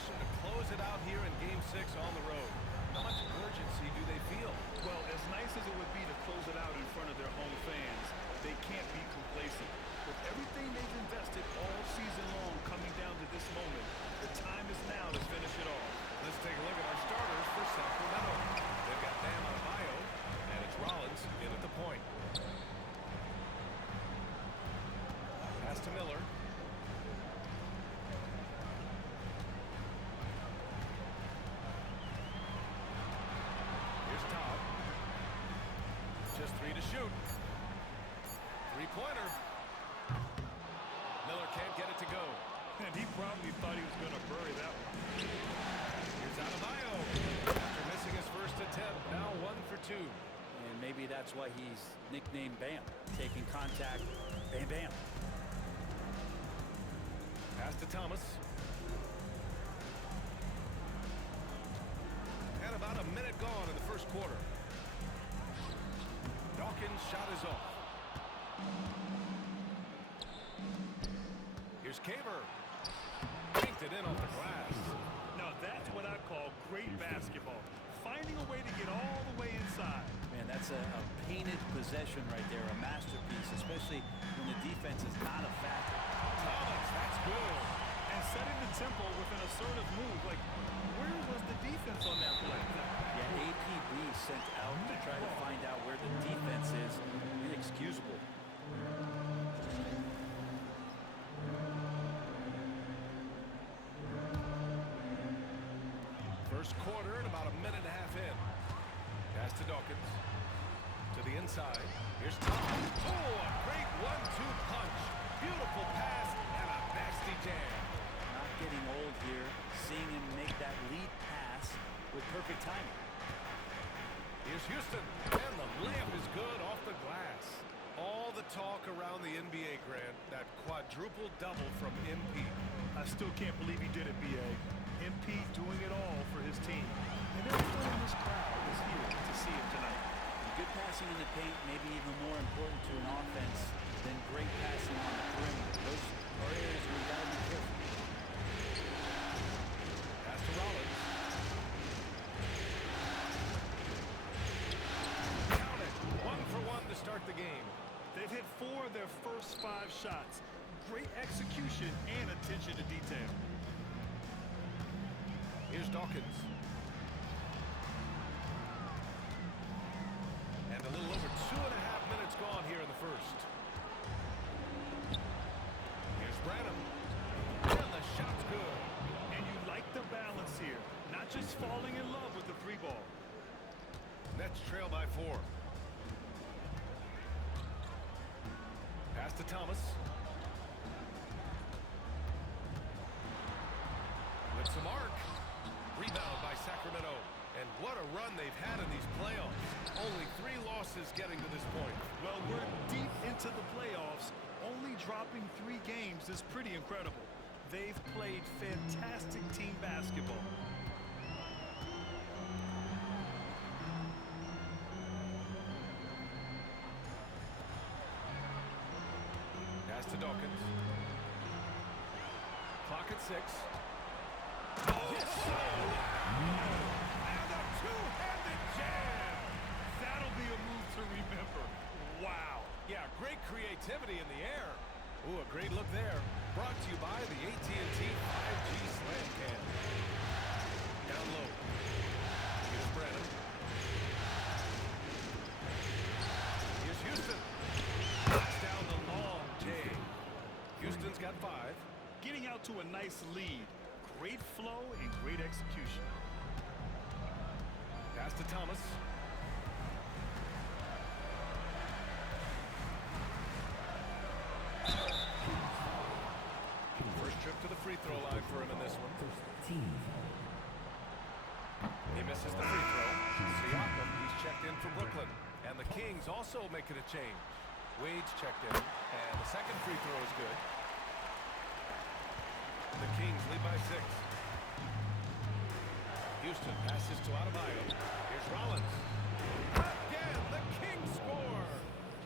position to close it out here in Game 6 on the road. How much urgency do they feel? Well, as nice as it would be to close it out in front of their home fans, they can't be complacent. With everything they've invested all season long coming down to this moment, the time is now to finish it off. Let's take a look at our starters for Sacramento. They've got Bam Adebayo, and it's Rollins in at the point. Pass to Miller. Here's Todd. Just 3 to shoot. Three-pointer. Miller can't get it to go. And he probably thought he was going to bury that one. Here's Adebayo. After missing his first attempt, now 1 for 2. And maybe that's why he's nicknamed Bam. Taking contact, bam, bam. Pass to Thomas. And about a minute gone in the first quarter. Dawkins' shot is off. Here's Kaver. Banked it in off the glass. Now that's what I call great basketball. Finding a way to get all the way inside. Man, that's a painted possession right there, a masterpiece, especially when the defense is not a factor. Thomas, that's good. And setting the tempo with an assertive move. Like, where was the defense on that play? Yeah, APB sent out to try to find out where the defense is. Inexcusable. First quarter and about a minute and a half in. Pass to Dawkins. To the inside. Here's Tom. Oh, a great 1-2 punch. Beautiful pass and a nasty jam. Not getting old here. Seeing him make that lead pass with perfect timing. Here's Houston. And the layup is good off the glass. All the talk around the NBA, Grant. That quadruple double from MP. I still can't believe he did it, B.A. MP doing it all for his team. And everyone in this crowd is here to see him tonight. Good passing in the paint may be even more important to an offense than great passing on the perimeter. Those are areas where you got to be careful. Pass to Rollins. Count it. 1 for 1 to start the game. They've hit 4 of their first 5 shots. Great execution and attention to detail. Here's Dawkins. And a little over 2.5 minutes gone here in the first. Here's Branham. And the shot's good. And you like the balance here. Not just falling in love with the 3-ball. Nets trail by 4. Pass to Thomas. With some arc. Rebound by Sacramento. And what a run they've had in these playoffs. Only 3 losses getting to this point. Well, we're deep into the playoffs. Only dropping 3 games is pretty incredible. They've played fantastic team basketball. Pass to Dawkins. Clock at 6. Oh, yes, sir! And a two-handed jam! That'll be a move to remember. Wow. Yeah, great creativity in the air. Ooh, a great look there. Brought to you by the AT&T 5G Slam Cam. Down low. Here's Branham. Here's Houston. Knocks down the long J. Houston's got 5. Getting out to a nice lead. Great flow and great execution. Pass to Thomas. First trip to the free throw line for him in this one. He misses the free throw. Siakam, he's checked in for Brooklyn. And the Kings also making a change. Wade's checked in. And the second free throw is good. The Kings lead by 6. Houston passes to Adebayo. Here's Rollins. Again, the Kings score.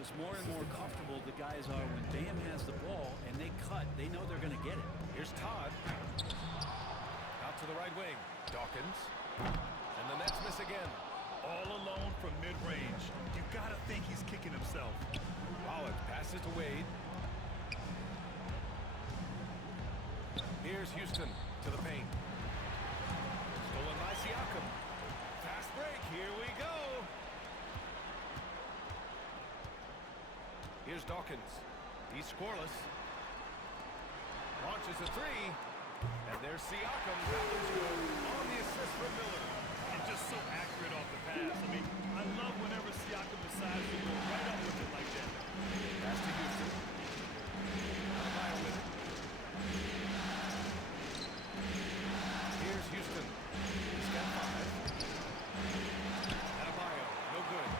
Just more and more comfortable the guys are when Bam has the ball and they cut. They know they're going to get it. Here's Todd. Out to to the right wing. Dawkins. And the Nets miss again. All alone from mid-range. You gotta think he's kicking himself. Rollins passes to Wade. Here's Houston to the paint. Stolen by Siakam. Fast break. Here we go. Here's Dawkins. He's scoreless. Launches a three. And there's Siakam. That was good on the assist from Miller. And just so accurate off the pass. I mean, I love whenever Siakam decides to go right up with it like that. Pass to Houston. Adebayo with it. Here's Houston. He's got 5. Adebayo, no good.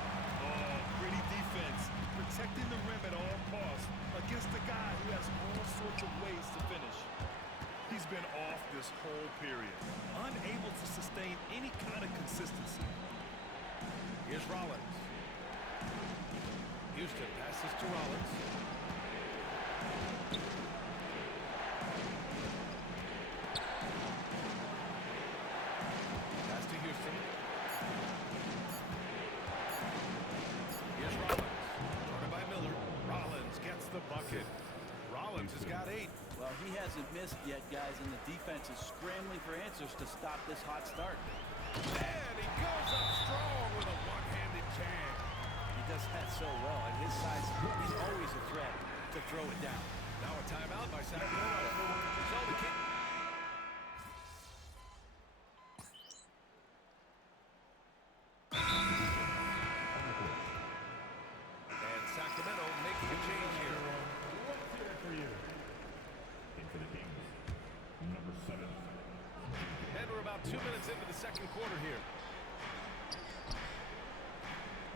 Oh, gritty defense. Protecting the rim at all costs against a guy who has all sorts of ways to finish. He's been off this whole period, unable to sustain any kind of consistency. Here's Rollins. Houston passes to Rollins. Pass to Houston. Here's Rollins. Guarded by Miller. Rollins gets the bucket. Rollins has got 8. Well, he hasn't missed yet, guys, and the defense is scrambling for answers to stop this hot start. And he goes up strong with a one-handed jam. He does that so well. At his size, he's always a threat to throw it down. Now a timeout by Sacramento. So the kick. And Sacramento making a change here. And we're about 2 minutes into the second quarter here.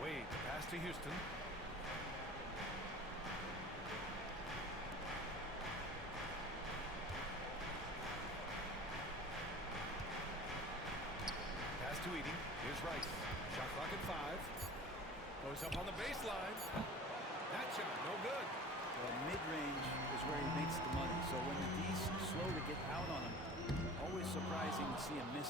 Wade, pass to Houston. Pass to Edey. Here's Rice. Shot clock at 5. Goes up on the baseline. That shot, no good. Well, mid-range is where he makes the money. So when the D's slow to get out on him, always surprising to see him miss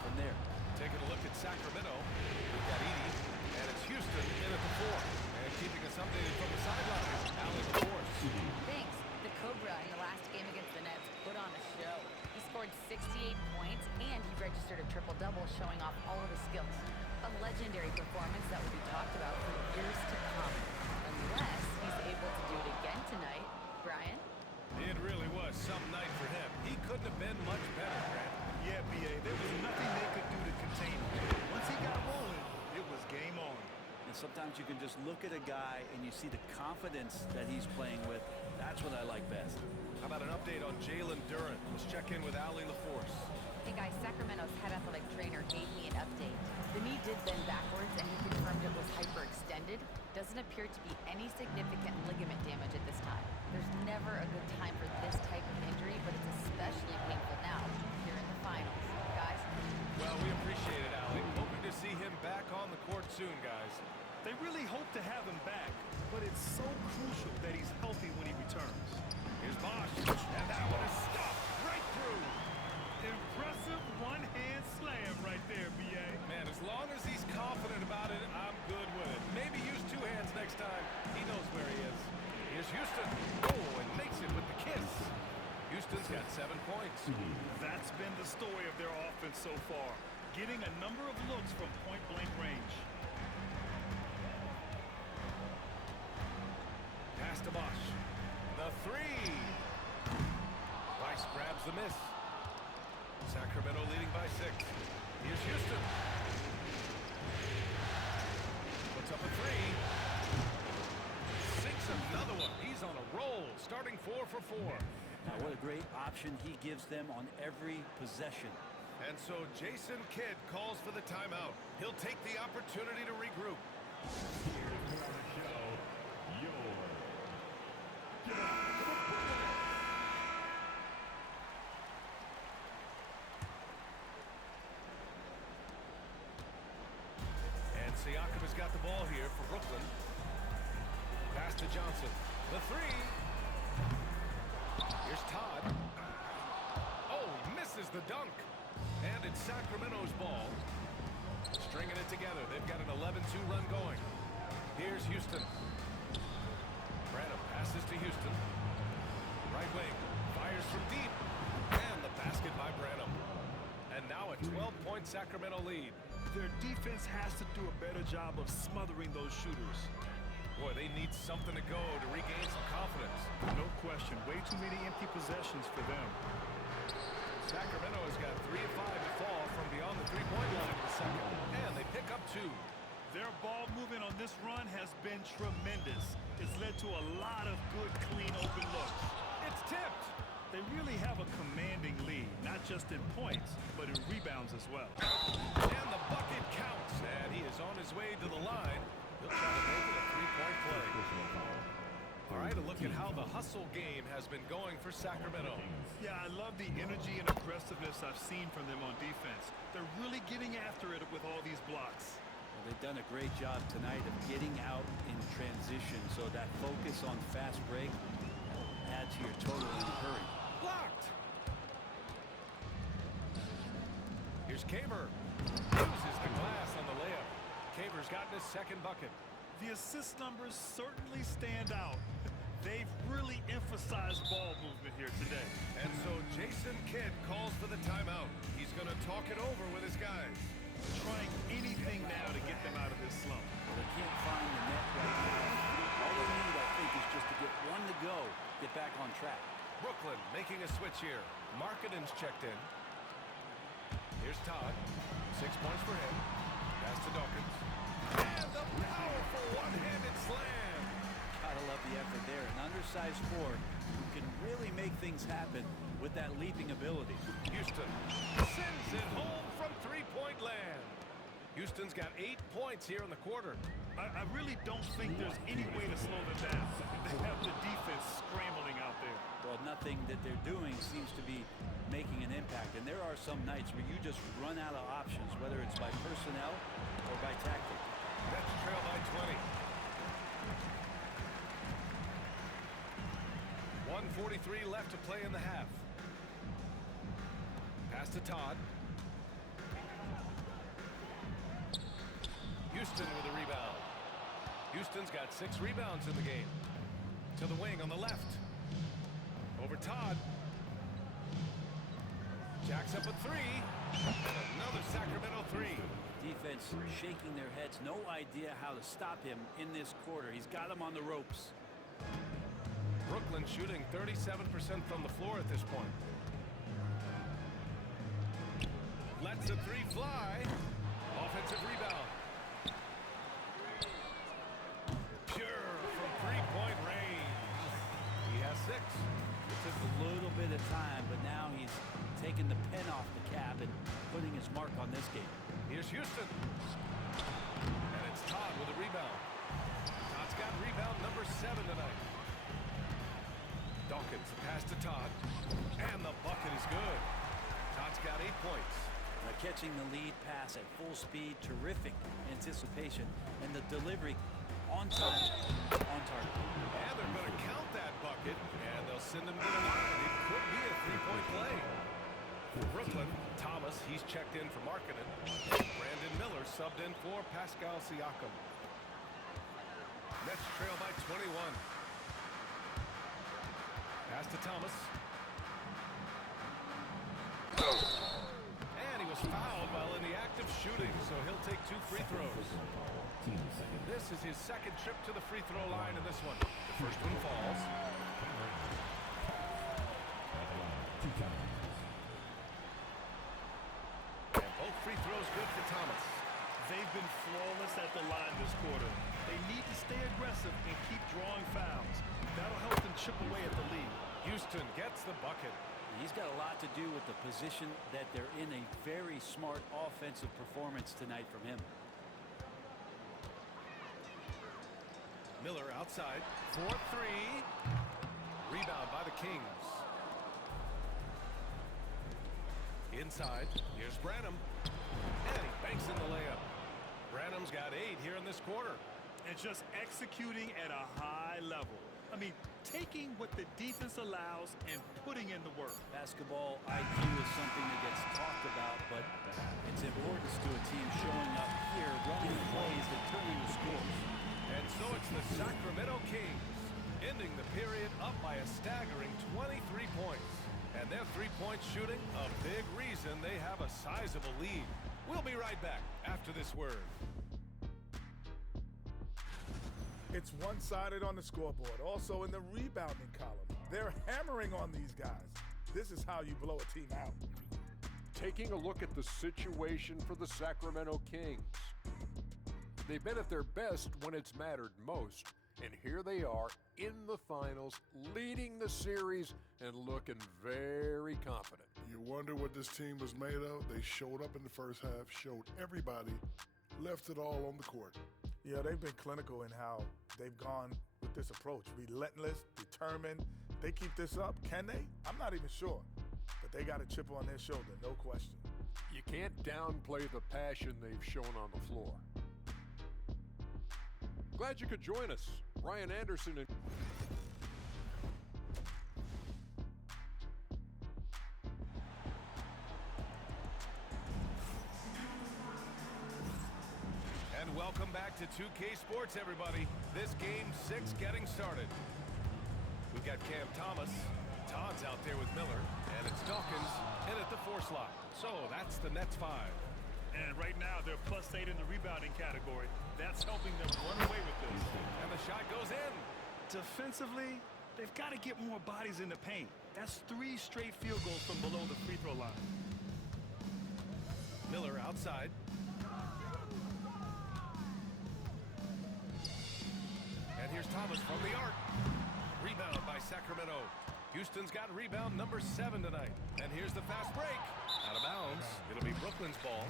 from there. Taking a look at Sacramento. We've got Edey, and it's Houston in at the 4. And keeping us updated from the sidelines, Allen LaForce. Thanks. The Cobra in the last game against the Nets put on a show. He scored 68 points, and he registered a triple-double showing off all of his skills. A legendary performance that will be talked about for years to come. Unless he's able to do it again tonight. Brian? It really was some night for him. He couldn't have been much better, Grant. Yeah, B.A., there was nothing they could do to contain him. Once he got rolling, it was game on. And sometimes you can just look at a guy and you see the confidence that he's playing with. That's what I like best. How about an update on Jalen Duren? Let's check in with Allen LaForce. Hey guys, Sacramento's head athletic trainer gave me an update. The knee did bend backwards and he confirmed it was hyperextended. Doesn't appear to be any significant ligament damage at this time. There's never a good time for this type of injury, but it's especially painful now, here in the finals. Guys? Well, we appreciate it, Allen. Hoping to see him back on the court soon, guys. They really hope to have him back, but it's so crucial that he's healthy when he returns. Here's Bosh, and that one is stopped right through. Impressive one-hand slam right there, B.A. Man, as long as he's confident about it, I'm good with it. Maybe use 2 hands next time. He knows where he is. Here's Houston. Oh, and makes it with the kiss. Houston's got 7 points. That's been the story of their offense so far, getting a number of looks from point-blank range. Pass to Bosh. The 3. Rice grabs the miss. Sacramento leading by 6. Here's Houston. Puts up a 3. Sinks another one. He's on a roll, starting 4 for 4. Now, what a great option he gives them on every possession. And so Jason Kidd calls for the timeout. He'll take the opportunity to regroup. And Siakam has got the ball here for Brooklyn. Pass to Johnson. The 3. Here's Todd. Oh, he misses the dunk. Sacramento's ball. Stringing it together. They've got an 11-2 run going. Here's Houston. Branham passes to Houston. Right wing. Fires from deep. And the basket by Branham. And now a 12-point Sacramento lead. Their defense has to do a better job of smothering those shooters. Boy, they need something to go to regain some confidence. No question. Way too many empty possessions for them. Sacramento has got 3 of 5 to fall from beyond the three-point line in the second. And they pick up 2. Their ball movement on this run has been tremendous. It's led to a lot of good, clean, open looks. It's tipped. They really have a commanding lead, not just in points, but in rebounds as well. And the bucket counts. And he is on his way to the line. He'll try to make it a three-point play. All right, a look at how the hustle game has been going for Sacramento. Yeah, I love the energy and aggressiveness I've seen from them on defense. They're really getting after it with all these blocks. Well, they've done a great job tonight of getting out in transition, so that focus on fast break will add to your total in a hurry. Blocked. Here's Caver. Uses the glass on the layup. Caver's gotten his second bucket. The assist numbers certainly stand out. They've really emphasized ball movement here today. And so Jason Kidd calls for the timeout. He's going to talk it over with his guys. Trying anything now to get them out of this slump. Well, they can't find the net right now. All they need, I think, is just to get one to go, get back on track. Brooklyn making a switch here. Markkanen's checked in. Here's Todd. 6 points for him. Pass to Dawkins. And the powerful one-handed slam. Gotta love the effort there. An undersized forward who can really make things happen with that leaping ability. Houston sends it home from three-point land. Houston's got 8 points here in the quarter. I really don't think there's any way to slow them down. They have the defense scrambling out there. Well, nothing that they're doing seems to be making an impact. And there are some nights where you just run out of options, whether it's by personnel or by tactic. Nets trail by 20. 1:43 left to play in the half. Pass to Todd. Houston with a rebound. Houston's got 6 rebounds in the game. To the wing on the left. Over Todd. Jacks up a 3. And another Sacramento 3. Defense shaking their heads. No idea how to stop him in this quarter. He's got him on the ropes. Brooklyn shooting 37% from the floor at this point. Lets a 3 fly. Offensive rebound. Pure from three-point range. He has 6. It took a little bit of time, but now he's taking the pen off the cap and putting his mark on this game. Here's Houston. And it's Todd with a rebound. Todd's got rebound number 7 tonight. Dawkins, the pass to Todd. And the bucket is good. Todd's got 8 points. Catching the lead pass at full speed, terrific anticipation, and the delivery on time, on target. And they're going to count that bucket, and they'll send him to the line. It could be a three-point play. For Brooklyn, Thomas, he's checked in for Markkanen. Brandon Miller subbed in for Pascal Siakam. Nets trail by 21. Pass to Thomas. And he was fouled while in the act of shooting, so he'll take 2 free throws. This is his second trip to the free throw line in this one. The first one falls. And both free throws good for Thomas. They've been flawless at the line this quarter. They need to stay aggressive and keep drawing fouls. That'll help them chip away at the lead. Houston gets the bucket. He's got a lot to do with the position that they're in. A very smart offensive performance tonight from him. Miller outside for 3. Rebound by the Kings. Inside, here's Branham. And he banks in the layup. Branham's got 8 here in this quarter. And just executing at a high level. I mean, taking what the defense allows and putting in the work. Basketball IQ is something that gets talked about, but its importance to a team showing up here, running plays that turn into scores. And so it's the Sacramento Kings ending the period up by a staggering 23 points. And their three-point shooting, a big reason they have a sizable lead. We'll be right back after this word. It's one-sided on the scoreboard, also in the rebounding column. They're hammering on these guys. This is how you blow a team out. Taking a look at the situation for the Sacramento Kings. They've been at their best when it's mattered most, and here they are in the finals, leading the series and looking very confident. You wonder what this team was made of? They showed up in the first half, showed everybody, left it all on the court. Yeah, they've been clinical in how they've gone with this approach. Relentless, determined. They keep this up. Can they? I'm not even sure. But they got a chip on their shoulder, no question. You can't downplay the passion they've shown on the floor. Glad you could join us. Ryan Anderson and Welcome back to 2K Sports, everybody. This game 6 getting started. We've got Cam Thomas. Todd's out there with Miller. And it's Dawkins in at the 4 slot. So that's the Nets 5. And right now, they're +8 in the rebounding category. That's helping them run away with this. And the shot goes in. Defensively, they've got to get more bodies in the paint. That's 3 straight field goals from below the free throw line. Miller outside. And here's Thomas from the arc. Rebound by Sacramento. Houston's got rebound number 7 tonight. And here's the fast break. Out of bounds. It'll be Brooklyn's ball.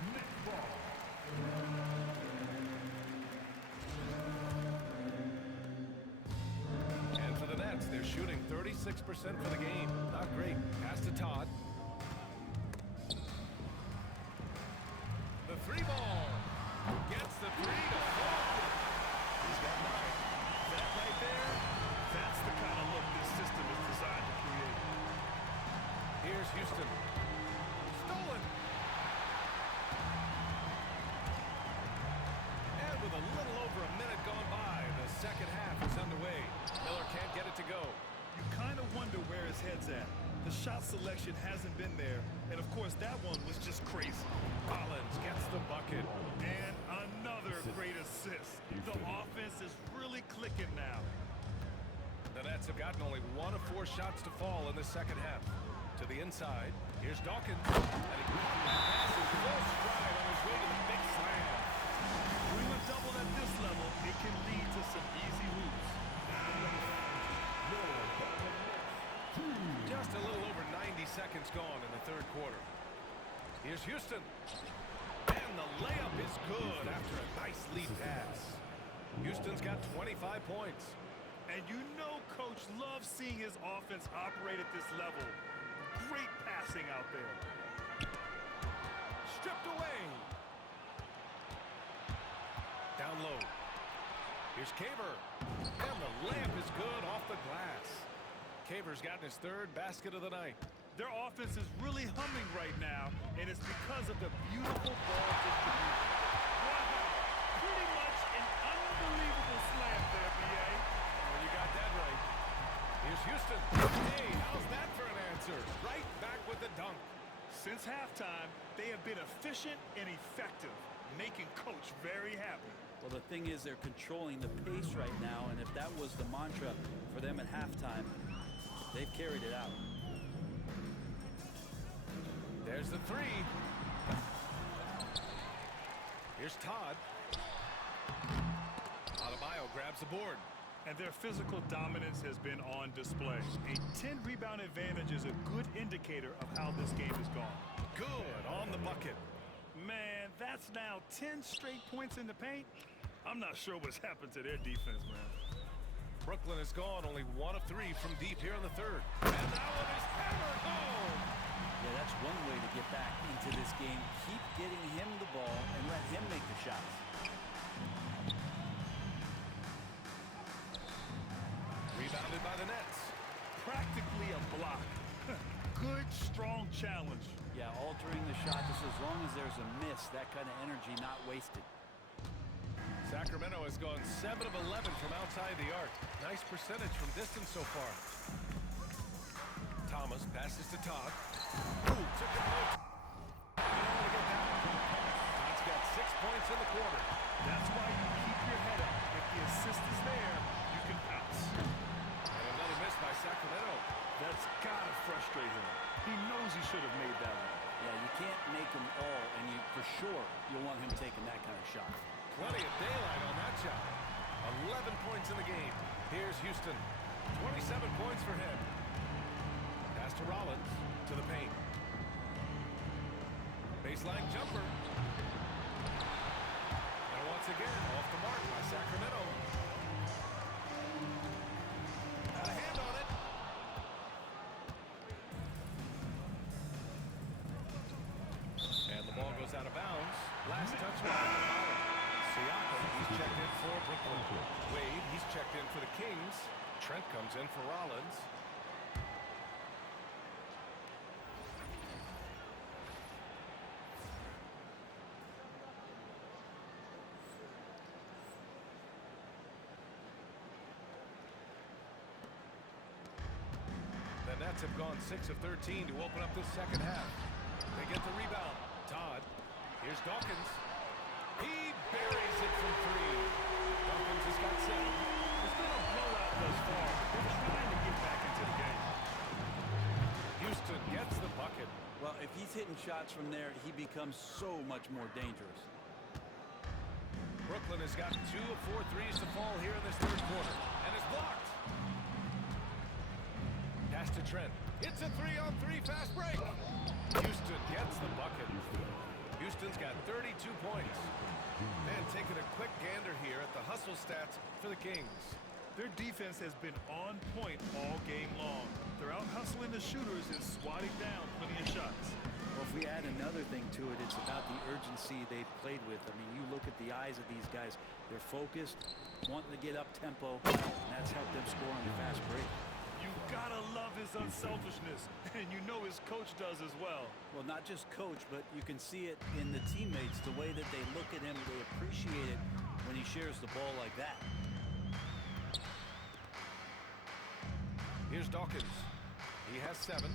And for the Nets, they're shooting 36% for the game. Not great. Pass to Todd. The 3 ball. Gets the 3 to fall. He's got 9. That right there, that's the kind of look this system is designed to create. Here's Houston. Stolen. And with a little over a minute gone by, the second half is underway. Miller can't get it to go. You kind of wonder where his head's at. The shot selection hasn't been there, and of course that one was just crazy. Collins gets the bucket. And another great assist. The offense is really clicking now. The Nets have gotten only 1 of 4 shots to fall in the second half. To the inside, here's Dawkins. And he caught that pass in full stride on his way to the big slam. When you double at this level, it can lead to some easy hoops. Just a little over 90 seconds gone in the third quarter. Here's Houston. And the layup is good after a nice lead pass. Houston's got 25 points. And you know Coach loves seeing his offense operate at this level. Great passing out there. Stripped away. Down low. Here's Caver. And the layup is good off the glass. Caver's gotten his 3rd basket of the night. Their offense is really humming right now, and it's because of the beautiful ball distribution. Wow, pretty much an unbelievable slam there, B.A. Well, you got that right. Here's Houston. Hey, how's that for an answer? Right back with the dunk. Since halftime, they have been efficient and effective, making Coach very happy. Well, the thing is they're controlling the pace right now, and if that was the mantra for them at halftime, they've carried it out. There's the 3. Here's Todd. Adebayo grabs the board. And their physical dominance has been on display. A 10-rebound advantage is a good indicator of how this game has gone. Good on the bucket. Man, that's now 10 straight points in the paint. I'm not sure what's happened to their defense, man. Brooklyn has gone only 1 of 3 from deep here in the third. And that one is hammered home. Yeah, that's one way to get back into this game. Keep getting him the ball and let him make the shots. Rebounded by the Nets. a block. Good, strong challenge. Yeah, altering the shot just as long as there's a miss, that kind of energy not wasted. Sacramento has gone 7 of 11 from outside the arc. Nice percentage from distance so far. Thomas passes to Todd. Ooh, took it low. Todd's got 6 points in the quarter. That's why you keep your head up. If the assist is there, you can pounce. And another miss by Sacramento. That's gotta frustrate him. He knows he should have made that one. Yeah, you can't make them all, and you for sure you'll want him taking that kind of shot. Plenty of daylight on that shot. 11 points in the game. Here's Houston. 27 points for him. Pass to Rollins. To the paint. Baseline jumper. And once again, off the mark by Sacramento. Got a hand on it. And the ball goes out of bounds. Last touch by Siakam, he's checked in for Brooklyn. Wade, he's checked in for the Kings. Trent comes in for Rollins. The Nets have gone 6 of 13 to open up this second half. They get the rebound. Todd. Here's Dawkins. He buries it from 3. Dawkins has got 7. It's been a blowout thus far. They're trying to get back into the game. Houston gets the bucket. Well, if he's hitting shots from there, he becomes so much more dangerous. Brooklyn has got 2 of 4 threes to fall here in this third quarter. And is blocked. Pass to Trent. It's a 3-on-3 fast break. Houston gets the bucket. Houston's got 32 points. And taking a quick gander here at the hustle stats for the Kings. Their defense has been on point all game long. They're out hustling the shooters and swatting down plenty of shots. Well, if we add another thing to it, it's about the urgency they've played with. I mean, you look at the eyes of these guys. They're focused, wanting to get up tempo, and that's helped them score on the fast break. You gotta love his unselfishness, and you know his coach does as well. Well, not just coach, but you can see it in the teammates, the way that they look at him. They appreciate it when he shares the ball like that. Here's Dawkins. He has 7.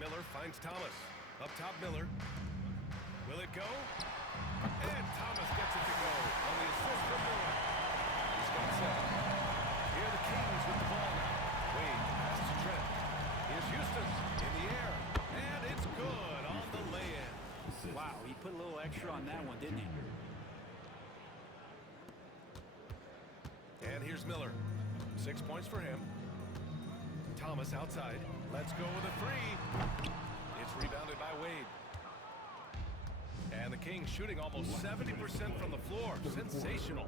Miller finds Thomas. Up top, Miller. Will it go? And Thomas gets it to go on the assist from Miller. He's got 7. Here are the Kings with the ball now. Wade pass to Trent. Here's Houston in the air. And it's good on the lay-in. Wow, he put a little extra on that one, didn't he? And here's Miller. 6 points for him. Thomas outside. Let's go with a 3. It's rebounded by Wade. And the Kings shooting almost 70% from the floor. Sensational.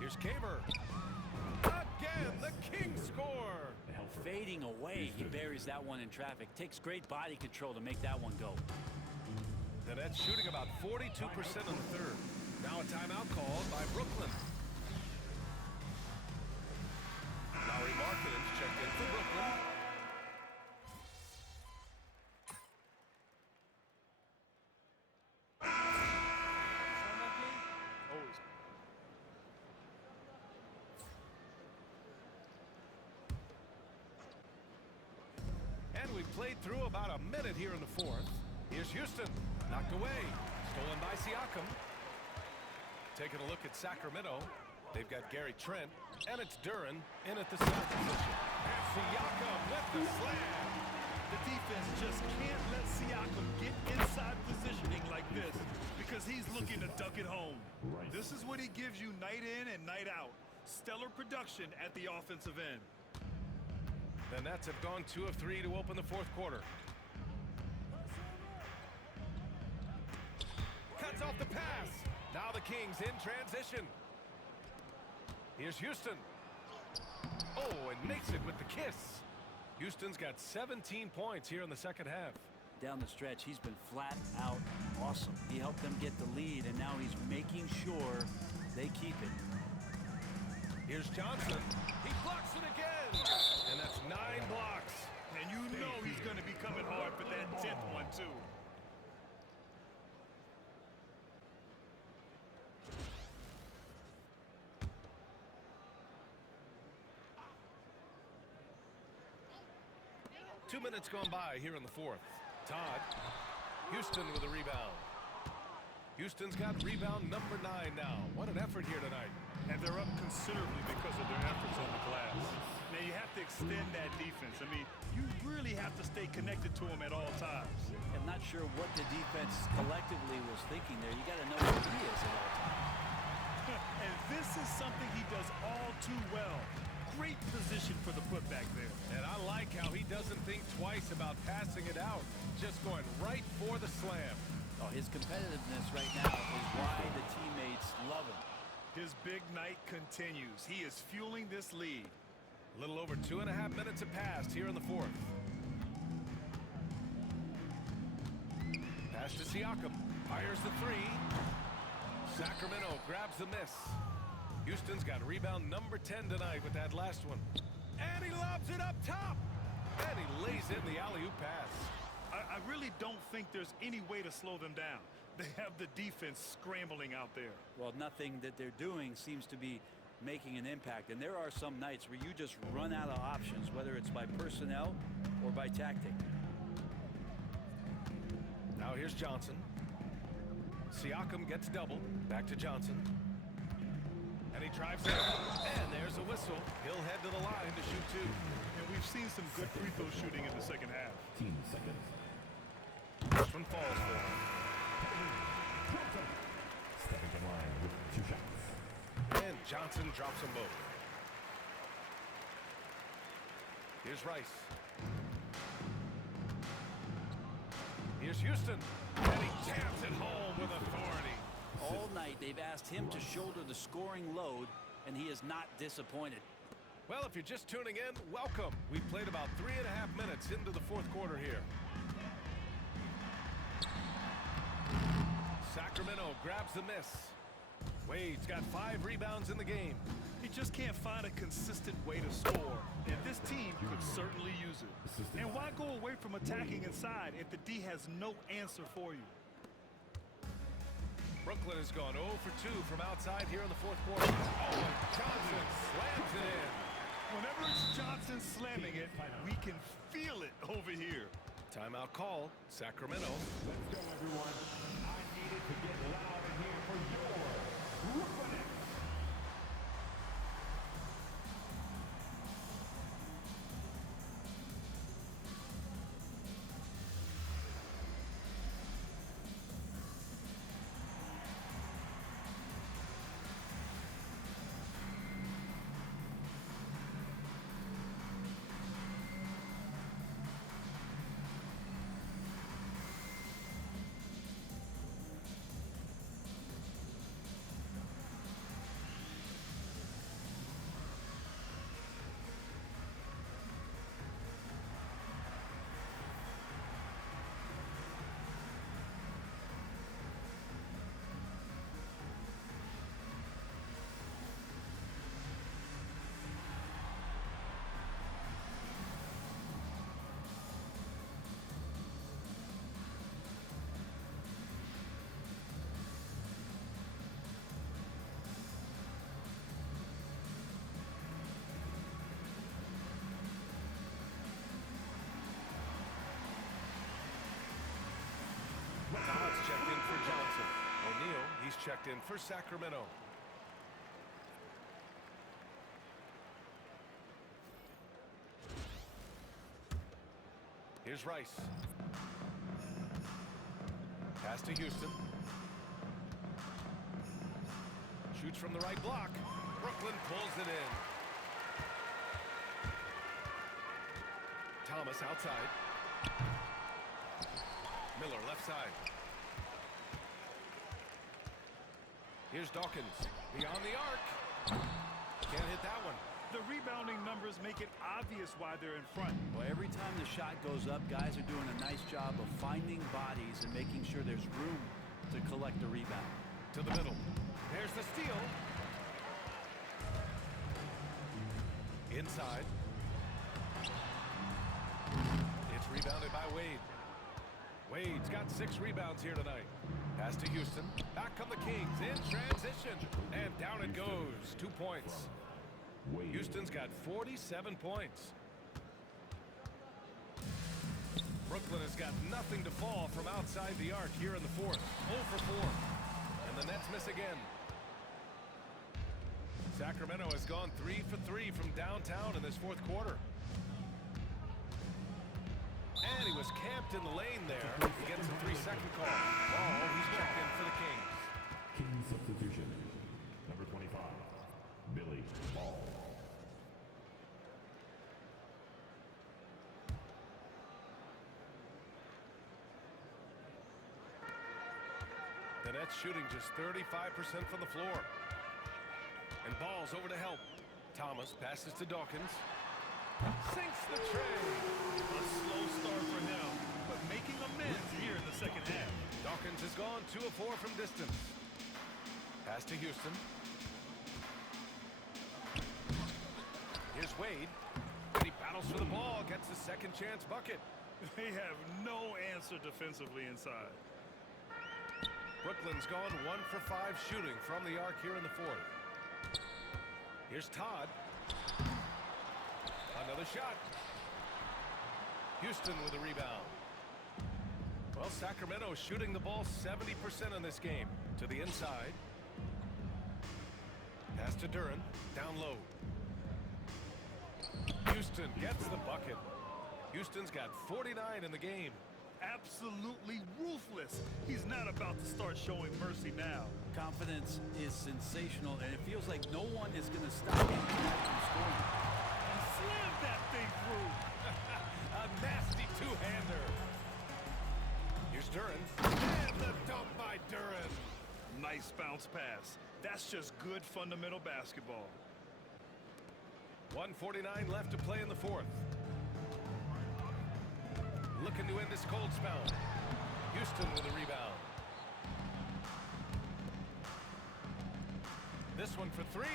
Here's Kaver. Again, the Kings score. Fading away, he buries that one in traffic. Takes great body control to make that one go. The Nets shooting about 42% on the third. Now a timeout called by Brooklyn. Lauri Markkanen's checked in for Brooklyn. And we've played through about a minute here in the fourth. Here's Houston. Knocked away. Stolen by Siakam. Taking a look at Sacramento. They've got Gary Trent. And it's Duren in at the center position. And Siakam with the slam. The defense just can't let Siakam get inside positioning like this because he's looking to duck it home. This is what he gives you night in and night out. Stellar production at the offensive end. The Nets have gone 2 of 3 to open the fourth quarter. Cuts off the pass. Now the Kings in transition. Here's Houston. Oh, and makes it with the kiss. Houston's got 17 points here in the second half. Down the stretch, he's been flat out awesome. He helped them get the lead, and now he's making sure they keep it. Here's Johnson. He blocks it And that's 9 blocks. And you know he's going to be coming hard for that 10th one, too. Two minutes gone by here in the fourth. Todd. Houston with a rebound. Houston's got rebound number 9 now. What an effort here tonight. And they're up considerably because of their efforts on the glass. Now, you have to extend that defense. I mean, you really have to stay connected to them at all times. I'm not sure what the defense collectively was thinking there. You got to know where he is at all times. And this is something he does all too well. Great position for the putback there. And I like how he doesn't think twice about passing it out. Just going right for the slam. Oh, his competitiveness right now is why the teammates love him. His big night continues. He is fueling this lead. A little over 2.5 minutes have passed here in the fourth. Pass to Siakam. Fires the 3. Sacramento grabs the miss. Houston's got rebound number 10 tonight with that last one. And he lobs it up top. And he lays in the alley-oop pass. I really don't think there's any way to slow them down. They have the defense scrambling out there. Well, nothing that they're doing seems to be making an impact. And there are some nights where you just run out of options, whether it's by personnel or by tactic. Now here's Johnson. Siakam gets double. Back to Johnson. And he drives it. And there's a whistle. He'll head to the line to shoot 2. And we've seen some good free throw shooting in the second half. 15 seconds. This one falls for him. Stepping to line with 2 shots. And Johnson drops them both. Here's Rice. Here's Houston. And he jams it home with authority. All night they've asked him to shoulder the scoring load, and he is not disappointed. Well, if you're just tuning in, welcome. We've played about 3.5 minutes into the fourth quarter here. Sacramento grabs the miss. Wade's got 5 rebounds in the game. He just can't find a consistent way to score, and this team could certainly use it. And why go away from attacking inside if the D has no answer for you? Brooklyn has gone 0 for 2 from outside here in the fourth quarter. Oh, and Johnson slams it in. Whenever it's Johnson slamming it, we can feel it over here. Timeout call, Sacramento. Let's go, everyone. I needed to get loud in here for your Brooklyn Nets. Todd's checked in for Johnson. O'Neal, he's checked in for Sacramento. Here's Rice. Pass to Houston. Shoots from the right block. Brooklyn pulls it in. Thomas outside. Miller left side. Here's Dawkins. Beyond the arc. Can't hit that one. The rebounding numbers make it obvious why they're in front. Well, every time the shot goes up, guys are doing a nice job of finding bodies and making sure there's room to collect the rebound. To the middle. There's the steal. Inside. Wade's got 6 rebounds here tonight. Pass to Houston. Back come the Kings in transition. And down it goes. 2 points. Houston's got 47 points. Brooklyn has got nothing to fall from outside the arc here in the fourth. 0 for 4. And the Nets miss again. Sacramento has gone 3 for 3 from downtown in this fourth quarter. And he was camped in the lane there. He gets a 3-second call. Ball, he's checked in for the Kings. Kings substitution. Number 25, Billy Ball. The Nets shooting just 35% from the floor. And Ball's over to help. Thomas passes to Dawkins. Sinks the tray. A slow start for him, but making amends here in the second half. Dawkins has gone 2 of 4 from distance. Pass to Houston. Here's Wade. And he battles for the ball, gets the second chance bucket. They have no answer defensively inside. Brooklyn's gone 1 for 5 shooting from the arc here in the fourth. Here's Todd. Another shot. Houston with a rebound. Well, Sacramento shooting the ball 70% in this game. To the inside. Pass to Duren. Down low. Houston gets the bucket. Houston's got 49 in the game. Absolutely ruthless. He's not about to start showing mercy now. Confidence is sensational, and it feels like no one is going to stop him from scoring. And slam that thing through. A nasty two-hander. Here's Duren. And the dump by Duren. Nice bounce pass. That's just good fundamental basketball. 1:49 left to play in the fourth. Looking to end this cold spell. Houston with a rebound. This one for 3.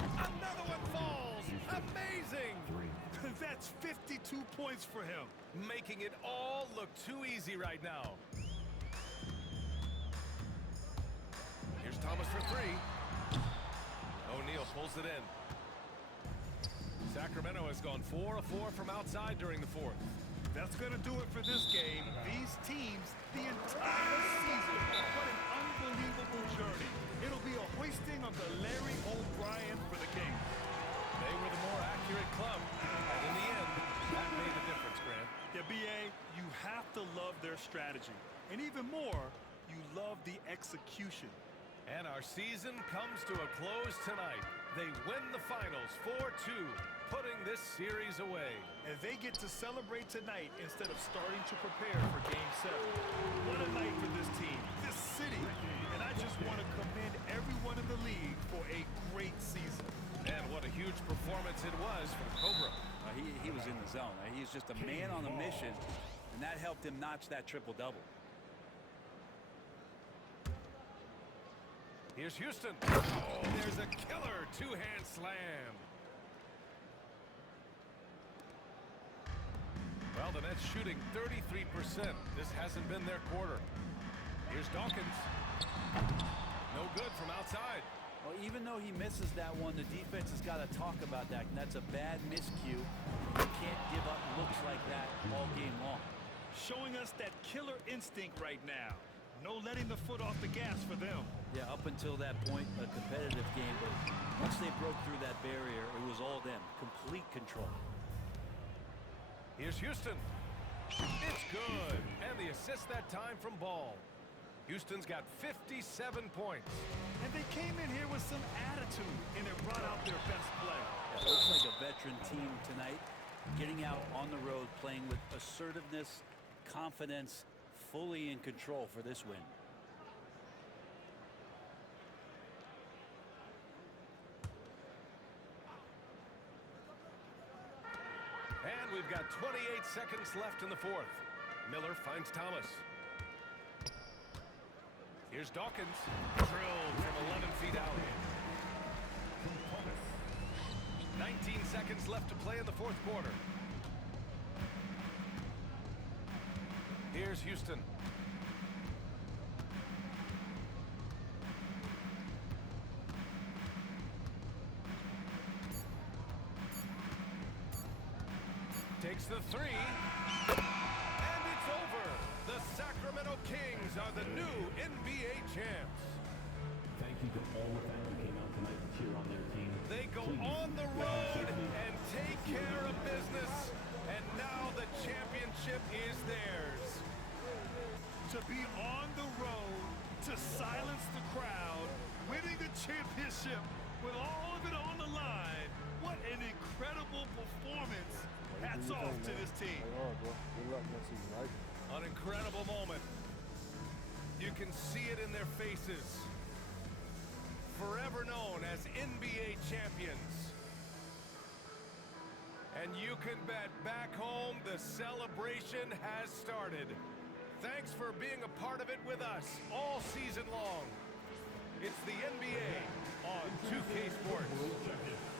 Another one falls. Amazing. That's 52 points for him. Making it all look too easy right now. Here's Thomas for 3. O'Neal pulls it in. Sacramento has gone 4 of 4 from outside during the fourth. That's going to do it for this game. These teams, the entire season, what an unbelievable journey. It'll be a hoisting of the Larry O'Brien for the Kings. They were the more accurate club, and in the end, that made a difference, Grant. Yeah, B.A., you have to love their strategy. And even more, you love the execution. And our season comes to a close tonight. They win the finals 4-2, putting this series away. And they get to celebrate tonight instead of starting to prepare for Game 7. What a night for this team, this city. And I just want to commend everyone in the league for a great season. And what a huge performance it was from Cobra. He was in the zone. He's just a man on a mission, and that helped him notch that triple-double. Here's Houston. Oh, there's a killer two-hand slam. Well, the Nets shooting 33%. This hasn't been their quarter. Here's Dawkins. No good from outside. Well, even though he misses that one, the defense has got to talk about that, and that's a bad miscue. You can't give up looks like that all game long. Showing us that killer instinct right now. No letting the foot off the gas for them. Yeah, up until that point, a competitive game, but once they broke through that barrier, it was all them. Complete control. Here's Houston. It's good. And the assist that time from Ball. Houston's got 57 points. And they came in here with some attitude, and it brought out their best play. Yeah, it looks like a veteran team tonight, getting out on the road, playing with assertiveness, confidence, fully in control for this win. And we've got 28 seconds left in the fourth. Miller finds Thomas. Here's Dawkins. Drilled from 11 feet out. 19 seconds left to play in the fourth quarter. Here's Houston. Takes the three. And it's over. The Sacramento Kings are the new NBA champs. Thank you to all the fans who came out tonight to cheer on their team. They go Please, on the ride road safely. and take care of business. And now the championship is theirs. To be on the road, to silence the crowd, winning the championship with all of it on the line. What an incredible performance. Hats off to this team. Good luck next season, right? An incredible moment. You can see it in their faces. Forever known as NBA champions. And you can bet back home the celebration has started. Thanks for being a part of it with us all season long. It's the NBA on 2K Sports. World champion.